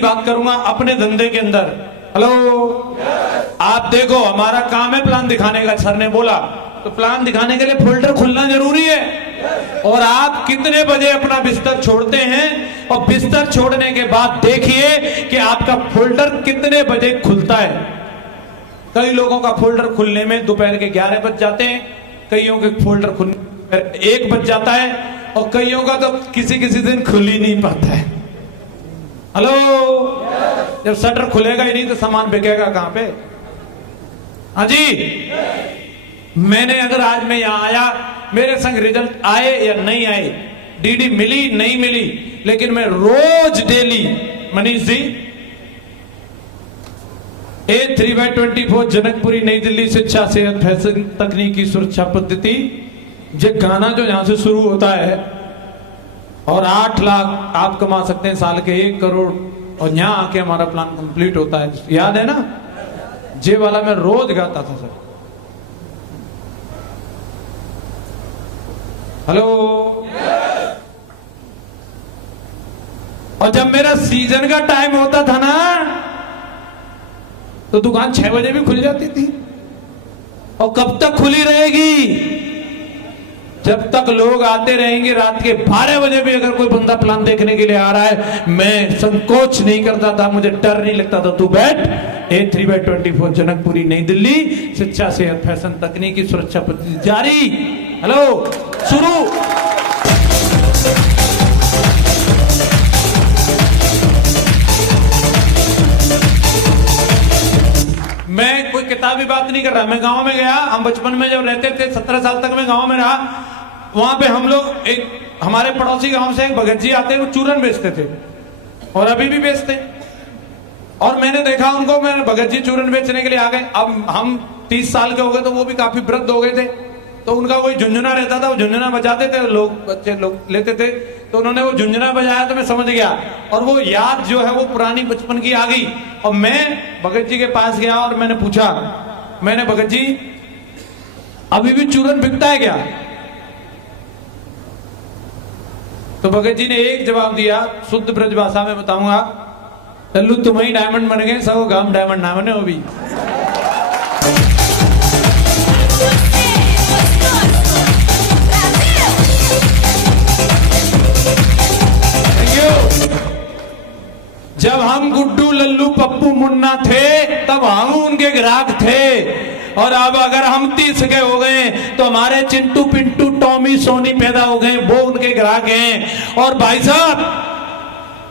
बात करूंगा अपने धंधे के अंदर। हेलो, आप देखो, हमारा काम है प्लान दिखाने का। सर ने बोला तो प्लान दिखाने के लिए फोल्डर खुलना जरूरी है। और आप कितने बजे अपना बिस्तर छोड़ते हैं और बिस्तर छोड़ने के बाद देखिए कि आपका फोल्डर कितने बजे खुलता है। कई लोगों का फोल्डर खुलने में दोपहर के 11 बज जाते हैं, कईयों के फोल्डर खुलने 1 बज जाता है, और कईयों का तो किसी किसी दिन खुल ही नहीं पाता है। हेलो, जब शटर खुलेगा ही नहीं तो सामान बिकेगा कहां पे? हाँ जी, मैंने अगर आज मैं यहां आया, मेरे संग रिजल्ट आए या नहीं आए, डीडी मिली नहीं मिली, लेकिन मैं रोज डेली, मनीष जी, A3/24 जनकपुरी नई दिल्ली शिक्षा सेहत फैशन तकनीकी सुरक्षा पद्धति, ये गाना जो यहां से शुरू होता है, और 8 लाख आप कमा सकते हैं साल के, 1 करोड़, और यहां आके हमारा प्लान कंप्लीट होता है। याद है ना? जे वाला मैं रोज गाता था सर। हेलो, और जब मेरा सीजन का टाइम होता था ना, तो दुकान 6 बजे भी खुल जाती थी। और कब तक खुली रहेगी? जब तक लोग आते रहेंगे। रात के 12 बजे भी अगर कोई बंदा प्लान देखने के लिए आ रहा है, मैं संकोच नहीं करता था, मुझे डर नहीं लगता था। तू बैठ, A3/24 जनकपुरी नई दिल्ली शिक्षा सेहत फैशन तकनीकी सुरक्षा पद्धति जारी। हेलो, शुरू। मैं कोई किताबी बात नहीं कर रहा, मैं गांव में गया। हम बचपन में जब रहते थे, 17 साल तक मैं गांव में रहा। वहां पे हम लोग, एक हमारे पड़ोसी गांव से एक भगत जी आते, वो चूरन बेचते थे और अभी भी बेचते। और मैंने देखा उनको, मैंने भगत जी चूरन बेचने के लिए आ गए। अब हम 30 साल के हो गए, तो वो भी काफी वृद्ध हो गए थे। तो उनका वही झुंझुना रहता था, वो झुंझुना बजाते थे, लोग बच्चे लोग लेते थे। तो उन्होंने वो झुंझुना बजाया तो मैं समझ गया, और वो याद जो है वो पुरानी बचपन की आ गई। और मैं भगत जी के पास गया और मैंने पूछा, मैंने, भगत जी अभी भी चूरन बिकता है क्या? तो भगत जी ने एक जवाब दिया, शुद्ध ब्रज भाषा में बताऊंगा, लल्लू तुम ही डायमंड बन गए, सब गांव डायमंड ना बने। वो भी जब हम गुड्डू लल्लू पप्पू मुन्ना थे, तब हम उनके ग्राहक थे। और अब अगर हम 30 के हो गए, तो हमारे चिंटू पिंटू टॉमी सोनी पैदा हो गए, वो उनके ग्राहक हैं। और भाई साहब,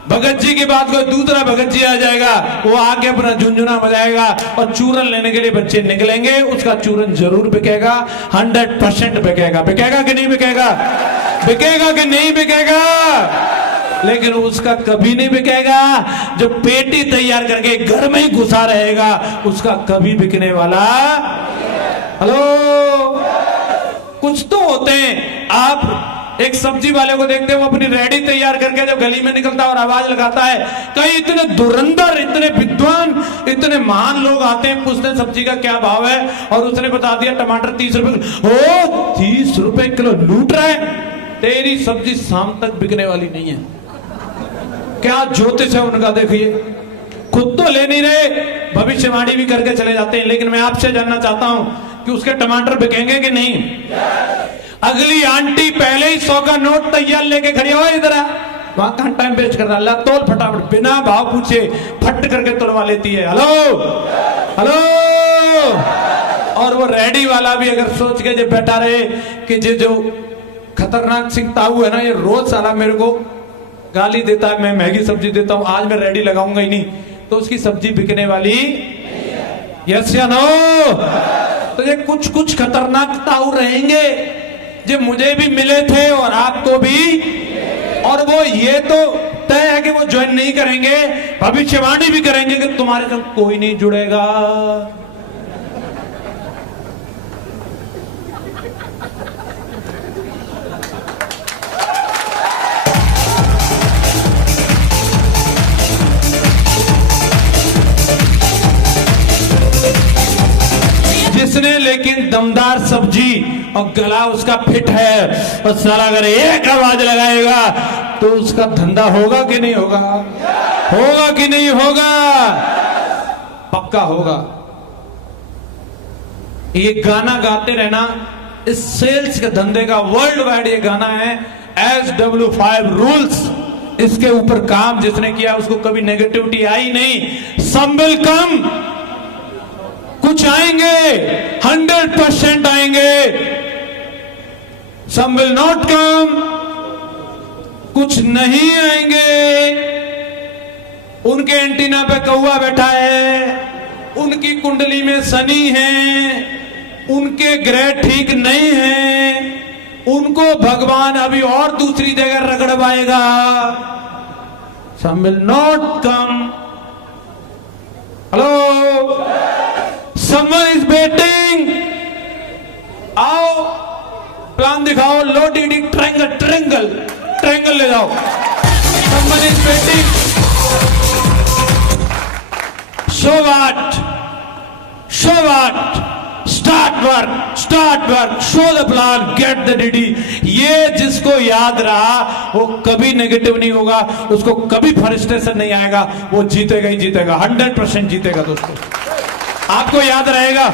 भगत जी की बात, कोई दूसरा भगत जी आ जाएगा, वो आके अपना झुंझुना बजाएगा और चूरन लेने के लिए बच्चे निकलेंगे, उसका चूरन जरूर बिकेगा, 100% बिकेगा। बिकेगा कि नहीं बिकेगा? बिकेगा कि नहीं बिकेगा? लेकिन उसका कभी नहीं बिकेगा जो पेटी तैयार करके घर में ही घुसा रहेगा, उसका कभी बिकने वाला। हेलो, कुछ तो होते हैं। आप एक सब्जी वाले को देखते हैं, वो अपनी रेडी तैयार करके जब गली में निकलता है और आवाज लगाता है, कई इतने धुरंधर, इतने विद्वान, इतने महान लोग आते हैं, पूछते हैं सब्जी का क्या भाव है, और उसने बता दिया टमाटर 30 रुपए। ओ 30 रुपए किलो लूट रहा है। तेरी सब्जी शाम तक बिकने वाली नहीं है। क्या ज्योतिष है उनका, देखिए। खुद तो ले नहीं रहे, भविष्यवाणी भी करके चले जाते हैं। लेकिन मैं आपसे जानना चाहता हूं कि उसके टमाटर बिकेंगे कि नहीं? अगली आंटी पहले ही 100 का नोट तैयार लेके खड़ी हो, इधर आ, वहां कहां टाइम वेस्ट कर रहा, ला तोल फटाफट, बिना भाव पूछे फट करके तोड़वा लेती है। Hello, hello. और वो रेडी वाला भी अगर सोच के जो बैठा रहे कि जो खतरनाक सिंह ताऊ है ना, ये रोज साला मेरे को गाली देता है, मैं महंगी सब्जी देता हूं, आज मैं रेडी लगाऊंगा ही नहीं, तो उसकी सब्जी बिकने वाली। यस या नो? तो ये कुछ कुछ खतरनाक ताऊ रहेंगे, जो मुझे भी मिले थे और आपको भी। और वो ये तो तय है कि वो ज्वाइन नहीं करेंगे, भविष्यवाणी भी करेंगे कि तुम्हारे संग कोई नहीं जुड़ेगा। जिसने लेकिन दमदार सब्जी और गला उसका फिट है, और साला अगर एक आवाज लगाएगा तो उसका धंधा होगा कि नहीं होगा? होगा कि नहीं होगा? पक्का होगा। ये गाना गाते रहना, इस सेल्स के धंधे का वर्ल्ड वाइड ये गाना है। SW5 रूल्स, इसके ऊपर काम जिसने किया उसको कभी नेगेटिविटी आई नहीं। सम विल कम, कुछ आएंगे, 100% आएंगे। सम विल नॉट कम, कुछ नहीं आएंगे। उनके एंटीना पे कौवा बैठा है, उनकी कुंडली में शनि है, उनके ग्रह ठीक नहीं है, उनको भगवान अभी और दूसरी जगह रगड़वाएगा। Some will not come. Hello, someone is waiting. आओ, प्लान दिखाओ। लो डीडी ट्रायंगल, ट्रायंगल, ट्रायंगल ले जाओ। Someone is waiting. Show what? Show what? Start work, start work, show the plan, get the DD. ये जिसको याद रहा वो कभी नेगेटिव नहीं होगा, उसको कभी फ्रस्ट्रेशन नहीं आएगा, वो जीतेगा ही जीतेगा, 100% जीतेगा दोस्तों। आपको याद रहेगा।